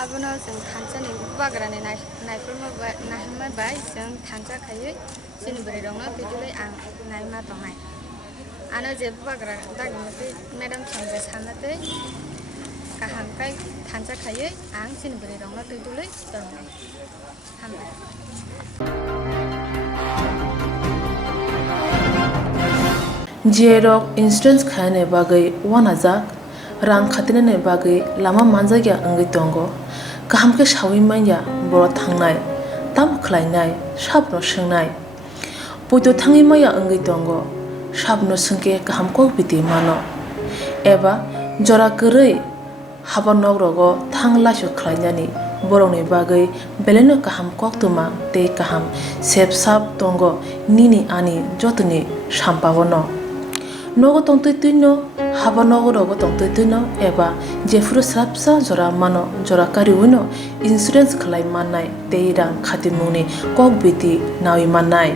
abono जों थानसानि बाग्रानि नायफोरमा बाय जों थानसा खायो sini beri rong बिदिलै आं नायमा दंनाय आनो जे बाग्रा दागमते मैडम संगे सानते गाहामखाय थानसा खायो आं sini beri rong बिदिलै दंनाय हामबाय Jerok instance khane bagai wanajak rang khatinane bagai lama manjagya angai tongo kaham ke shawi manya boro thangnai tam khlainai sabno swngnai puito thangi maya angai tongo sabno sungke kaham ko biti mano eba jora korei habanok rogo thangla su khlainani boroni bagai beleno kaham koktwma tei kaham sepsap tongo nini ani jotoni sampabono nogo tongtoi tuino haba nogo rogo tongtoi tuino eba jefuru srapsa jora mano jora kari uno insurance khlai mannai tei rang khatimuni kok biti nawi mannai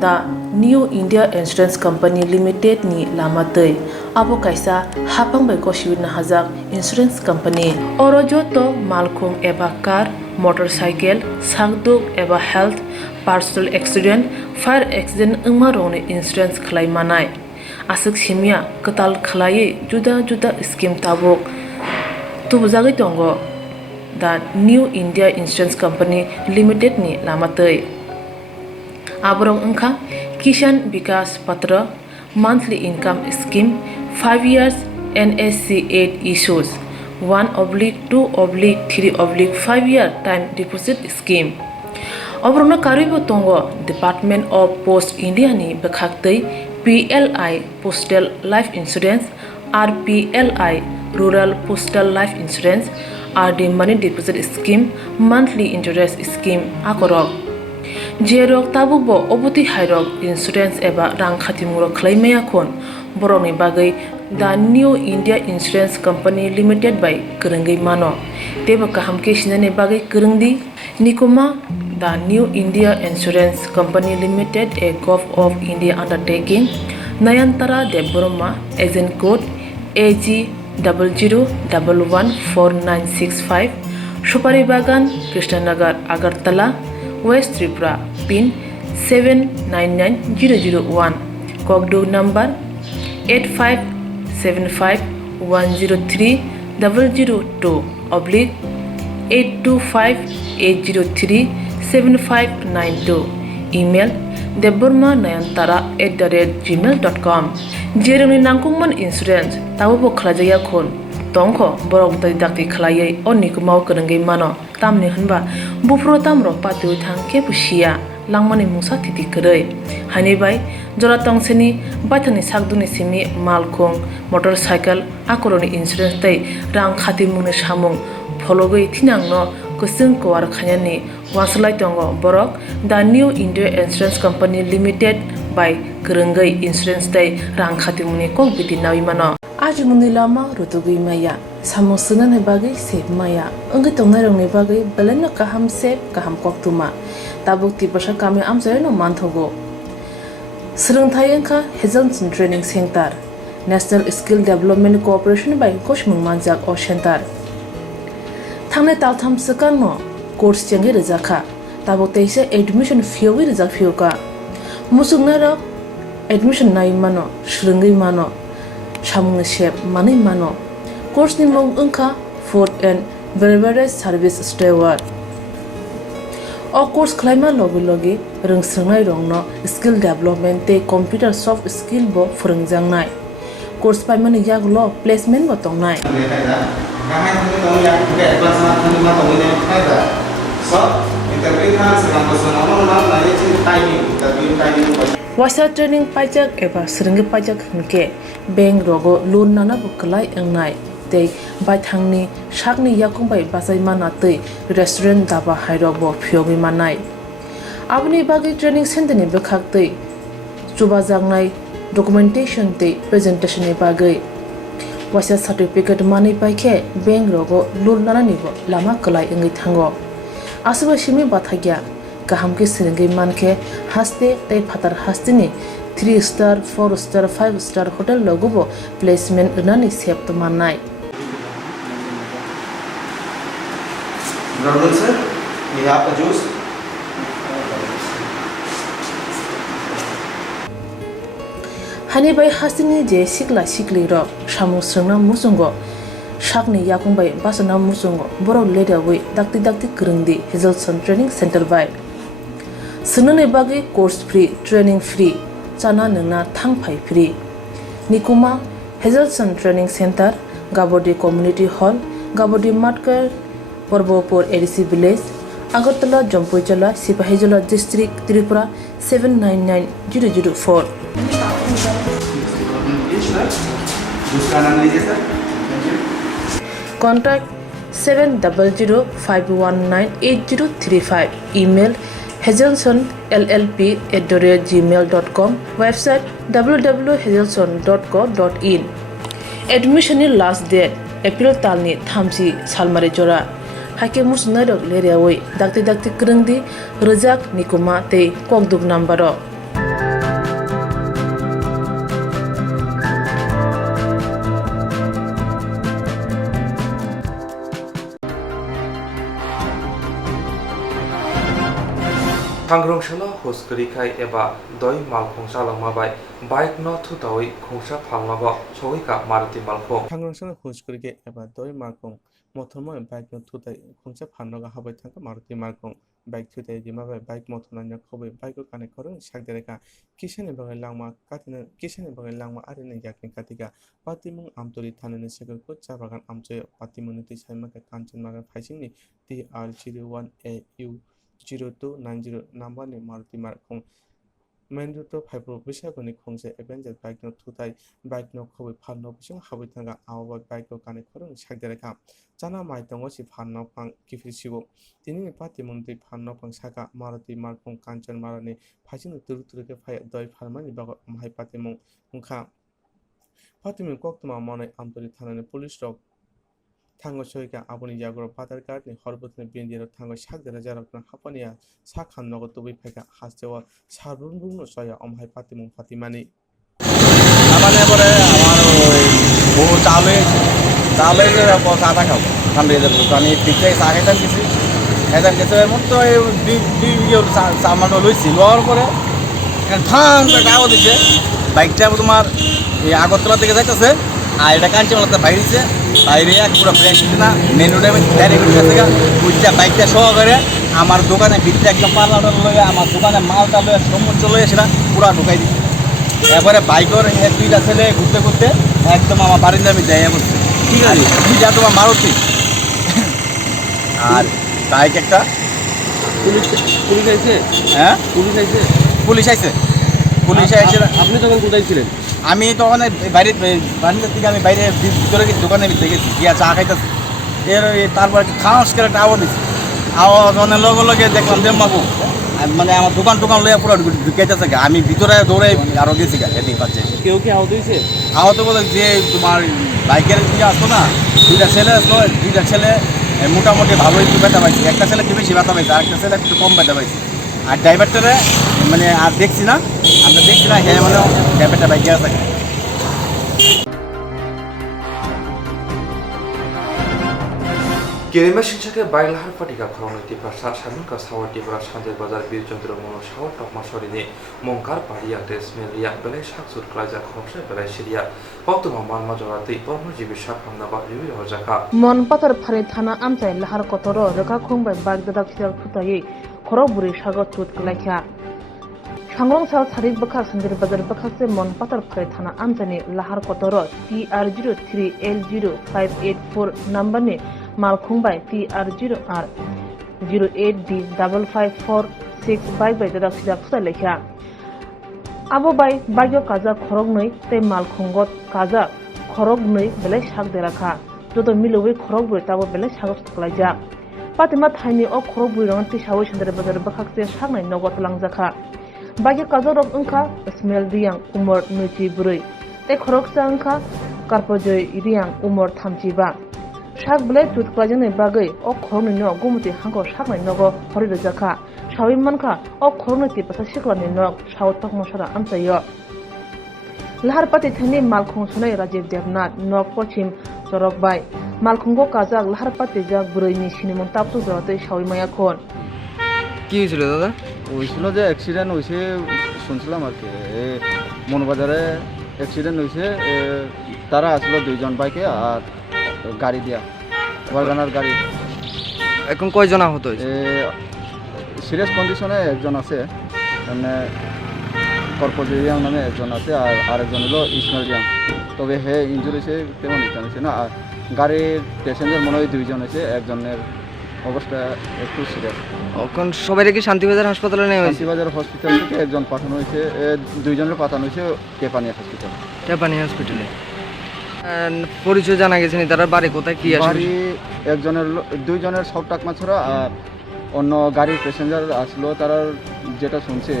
the New India Insurance Company Limited ni lamatei abo kaisa hapang bai koshiwin hajak insurance company oro joto malkhung eba car motorcycle sangduk eba health personal accident fire accident ungma rone insurance khlai manai asuk simia katal khlai juda juda scheme tabok tubujagi tongo the New India Insurance Company Limited ni lamatei abrong ungkha Kishan Vikas Patra monthly income scheme 5 years NSC 8 issues 1/2/3/5 year time deposit scheme obrona karibo tongo Department of Post India ni bekhaktei PLI Postal Life Insurance RPLI Rural Postal Life Insurance RD Money Deposit Scheme monthly interest scheme akorok jerok tabubo obuti hairok insurance eba rang khatimuro khlaimaya khon boroni bagai the New India Insurance Company Limited by Kurungai mano teba kahamke sinane bagai kurungdi nikoma the New India Insurance Company Limited a Gov of India undertaking Nayantara Deborma agent code AG 00114965 Shupari Bagan Krishnanagar Agartala West Tripura pin 799001 Kokdo number 85751020/825-803-7592 email debormanayantara@gmail.com jeremni nangkungman insurance tabubo khlajaya khon tongkho borok dai dakti khlaiye onikumau kurungai mano tamni hanba bufro tamro patu thang ke pusia langmani musa titi kurei hani bai jora tongseni bathani sakduni simi malkhong motorcycle akoroni insurance tai rang khati mungni samung phologoi thinangno kusung kwar khanyani waslai tongo borok the New India Insurance Company Limited by Kurungai Insurance tai rang khati mungni kok biti nawi mano aji mungni lama rutugui maya samosuna ne bagai sep maya ungi tongnai rongni bagai belena kaham sep kaham koktuma tabuk tibasha kami amjai no manthogo Swrangchati engkha Hazelson Training Center National Skill Development Corporation by Koshmung Manjak o Center Thangnai taltham sakano course changi rejakha tabuk teise admission fee rijak fioka musungna rok admission nai mano Swrungai mano samung shep mani mano course ni mong engkha food and beverage service steward o course khlaima logi rungsrangnai rongno skill development te computer soft skill bo phurungjangnai course paimani yaglo placement bo tongnai wasa training pajak eba Swrungai pajak hingke bank rogo loan nana bo klai engnai tei baithangni sakni yakungbai basai mana tei restaurant daba hairok bo phiogi manai abni bagi training center ni bekhak tei chubajangnai documentation tei presentation ni bagai wasa certificate mani paikhe bank rogo loan nana ni bo lama klai engai thango asuba simi bathagya kahamke Swrungai manke haste tei phatar hastini 3 star 4 star 5 star hotel logobo placement unani sep to manai Brother sir, we have a juice. hani bai hasini je sikla sikli ro samu srungna musungo sakni yakungbai basana musungo borok leda wi dakti kurungdi Hazelson Training Center by sunane bagi course free training free chana nungna thangphai free nikuma Hazelson Training Center Gabodi Community Hall Gabodi Matkar Porbopur ADC Village Agartala Jampuijala Sipahijala District Tripura 799004 Contact 7005198035 email hazelsonllp@gmail.com website www.hazelson.co.in admission last date April talni thamsi salmari jora hake musnarok leriawai dakti kurungdi rejak nikuma tei kokduk number Tangrongshalo huskurikai eba doi malkhong salangmabai bike no thutawai khongsa phalmago soika maruti malkhong Tangrongshalo huskurikai eba doi malkhong mothormoi bike no thutai khongsa phalnaga habai thangka maruti malkhong bike thutai dimabai bike mothornanya khobai bike ko kane korong sakdereka kisane bagai langma katina kisane bagai langma arine yakni katika patimung amtori thanani sekor ko chabagan amche patimung ti saimaka kanchenmaga phaisingni TR01AU 0290 number ni Maruti Malkhong main road to Phaipro Bisakoni khongse Avenger bike no thutai bike no khobai phalno bising habai thanga awa bike ko kane khorong sakdereka chana mai tongo si phalno pang kifrisigo tini pati mungti phalno pang saka Maruti Malkhong kanchan marani phasing turuke phai doi phalmani bago mai pati mung hungkha patimung Koktwma manai amtori thanani police rok Tango soika aboni jagoro patar card ni horbutni bindiro tango sakdera jarokna hapania sakhan nogo tubi pheka hastewa sarbunbungno soya omhai patimung patimani আমাদের পরে আমার ওই বউ চালে যে চা টা খাবো ঠান্ডা যাবো তো আমি ঠিক থেকে চা খাইতাম কিছু এর মধ্যে চা মানে লইছি লওয়ার পরে ঠান একটা আওয়াজ দিচ্ছে বাইকটা তোমার এই আগরতলা থেকে যাইতেছে আর এটা কাঞ্চনমালাতে বাইরেছে বাইরে পুরো ফ্রেশ না মেন রোডে আমি ডাইরেক্ট থেকে ওইটা বাইকটা সহ করে আমার দোকানে ভিতরে একদম পার্লার লয়ে আমার দোকানে মালটা লয়ে সমুদ্র লয়ে সেটা পুরা ঢুকাই দিচ্ছে এরপরে বাইকের দুইটা ছেলে ঘুরতে ঘুরতে একদম আমার বারিন্দার আমি যাইয়া বসছে ঠিক আছে দুইটা তোমার মারুতি আর বাইক একটা পুলিশ আইছে হ্যাঁ পুলিশ আইছে আপনি তখন কোথায় ছিলেন আমি তখন বাইরে বারিন্দার থেকে আমি বাইরে ভিতরে দোকানে দেখেছি গিয়া চা খাইতেছি তারপর খাওয়াস করে একটা আওয়াজ দিচ্ছি আওয়াজ অনেক লগে দেখলাম যে মাবু মানে আমার দোকান লইয়া পুরো ঢুকাইতেছে আমি ভিতরে দৌড়ে আরো গেছি এদিকে পাচ্ছে কেউ কি আহত হয়েছে আহত বলে যে তোমার বাইকের দিকে আসতো না দুইটা ছেলে আসলো দুইটা ছেলে মোটামুটি ভালো একটু ব্যথা পাইছি একটা ছেলে একটু বেশি ব্যথা পাইছে আরেকটা ছেলে একটু কম ব্যথা পাইছে আর ড্রাইভারটারে মানে আর দেখছি না আমরা দেখছি না হ্যাঁ মানে ড্রাইভারটা বাইকে আছে Kirima Shinchake Bailahar Fatika Kroniti Prasad Shaminka Sawati Prashanti Bazar Birchandra Mono Shawar Tokma Sorini Monkar Paria Desmelia Bele Shaksur Klaja Khomshe Bele Shiria Koktwma Manma Jorati Pormojibi Shakhamnaba Rivi Hojaka Mon Patar Phare Thana Amchai Lahar Kotoro Reka Khongbai Bagdadak Khidal Khutayi Khoroburi Shagot Tut Klaikha Shangrong Sal Sarik Bakar Sandir Bazar Bakase Mon Patar Phare Thana Amchani Lahar Kotoro TR03L0584 number ni Malkhongbai TR0R 08D5546 bike by dadak sida khuta lekha abo bai bagyo kaza khorognoi te malkhongot kaza khorognoi bele shak derakha joto milowei khorogboi tabo bele shagos khlaija patima thaini o khorogboi rong ti shawi shandare bazar bakhakse shagnai nogot langjakha bagyo kaza rok ungkha smell diang umor nuchi burui te khoroksa ungkha karpojoi riang umor thamchiba Shak blade tooth klajane bagay o khorni no gumuti hango shaknai nogo hori rojaka shawi manka o khorni ti pasa shiklani nog shaw tokmo shara amchayo Lahar pati thani Malkhong sunai Rajiv Devnath nog pochim Sorokbai Malkhongo kajak Lahar pati jak buroini sinimon tapsu jorate shawi maya khon কি হয়েছিল দাদা হয়েছিল যে অ্যাক্সিডেন্ট হয়েছে শুনছিলাম আর কি মনবাজারে অ্যাক্সিডেন্ট হয়েছে তারা আসলো দুইজন বাইকে আর গাড়ি দিয়া ওয়াগানার গাড়ি এখন কয়জন আহত হয়েছে সিরিয়াস কন্ডিশনে একজন আছে মানে কর্পোরেরিয়াম নামে একজন আছে আর আরেকজন হলো ইসমাইলিয়াম তবে হে ইঞ্জুরি হয়েছে তেমন জানিছে না আর গাড়ির প্যাসেঞ্জার মনে হয় দুইজন আছে একজনের অবস্থা একটু সিরিয়াস এখন সবাই কি শান্তিবাজার হাসপাতালে নেওয়া হয়েছে শান্তিবাজার হসপিটাল থেকে একজন পাঠানো হয়েছে দুইজনের পাঠানো হয়েছে কেপানিয়া হসপিটালে পরিচয় জানা গেছে তারা বাড়ি কোথায় কি আসে বাড়ি একজনের দুইজনের সব টাকমা ছাড়া আর অন্য গাড়ির প্যাসেঞ্জার আসলো তারা যেটা শুনছে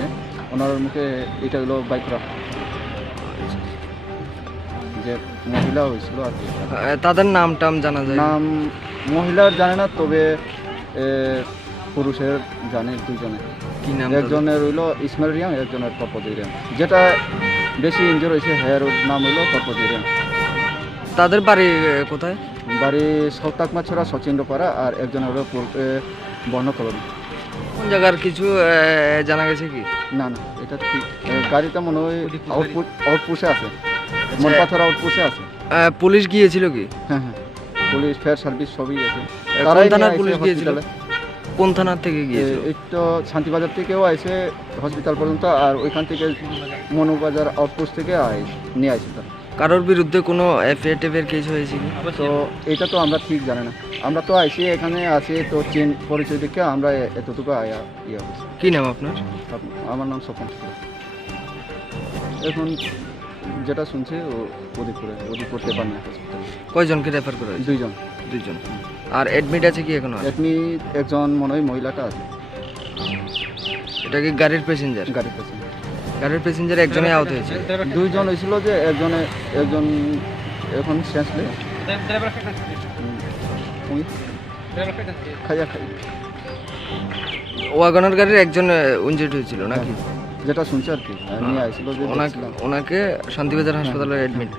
ওনার মুখে এটা হলো বাইক যে মহিলা হয়েছিল আর কি তাদের নাম টাম জানা যায় নাম মহিলার জানে না তবে পুরুষের জানে দুইজনে কি নাম একজনের হইলো ইসমাইলিয়াম একজনের কর্পোরেরিয়াম যেটা বেশি ইনজুর হয়েছে হেয়ার নাম হইলো কর্পোরেরিয়াম তাদের বাড়ি কোথায় বাড়ি সৌতাকমাছড়া সচিন্দ্রপাড়া আর একজন হলো বর্ণকলন কোন জায়গার কিছু জানা গেছে কি? না না, এটা ঠিক গাড়িটা মনে হয় আউটপোস্টে আছে, মনপাথর আউটপোস্টে আছে। পুলিশ গিয়েছিল কি? হ্যাঁ হ্যাঁ, পুলিশ ফায়ার সার্ভিস সবই গেছে। কোন থানার পুলিশ গিয়েছিল? কোন থানার থেকে গিয়েছিল? এই তো শান্তিবাজার থেকেও আইসে হসপিটাল পর্যন্ত, আর ওইখান থেকে মনোবাজার আউটপোস্ট থেকে নিয়ে আসে। কারোর বিরুদ্ধে কোনো এফআইআর কেস হয়েছে কি? তো এটা তো আমরা ঠিক জানি না, আমরা তো আইসি এখানে আছি তো চেন পরিচয় দেখে আমরা এতটুকু ইয়ে হয়েছি। কী নাম আপনার? আমার নাম স্বপন। এখন যেটা শুনছি ওদিক করতে পারে না হসপিটাল। কয়জনকে রেফার করা হয়েছে? দুইজন। আর অ্যাডমিট আছে কি এখনো? অ্যাডমিট একজন মনে হয় মহিলাটা আছে। এটা কি গাড়ির প্যাসেঞ্জার? গাড়ির প্যাসেঞ্জার একজনই আহত হয়েছে। দুইজন হয়েছিল, যে একজন এখন শেষ ওয়াগনার গাড়ির একজন ইনজুর্ড হয়েছিল নাকি? যেটা শুনছি আর কি, নিয়ে আসছিল যে ওনাকে শান্তিবাজার হাসপাতালে admit.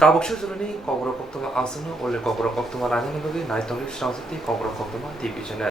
Tabuk Shuzuni, Kokborok Koktwma Asuna, Ole Kokborok Koktwma Rani Nabi, Night Tongi Swrangchati, Kokborok Koktwma TV channel.